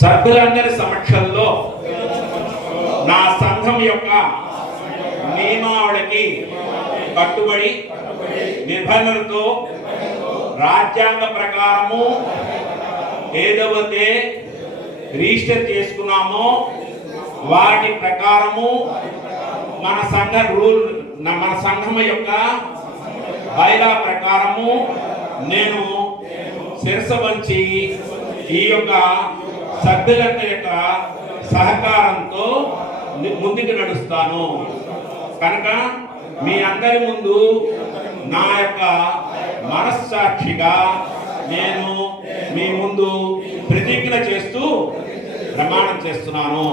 సభ్యులందరి సమక్షంలో నా సంఘం యొక్క నియమావళికి కట్టుబడి నిబంధనలతో రాజ్యాంగ ప్రకారము ఏదైతే రిజిస్టర్ చేసుకున్నామో వాటి ప్రకారము మన సంఘం యొక్క బైలా ప్రకారము నేను శిరస వంచి ఈ యొక్క సభ్యులందరి యొక్క సహకారంతో ముందుకు నడుస్తాను కనుక మీ అందరి ముందు నా యొక్క మనస్సాక్షిగా నేను మీ ముందు ప్రతిజ్ఞ చేస్తూ ప్రమాణం చేస్తున్నాను.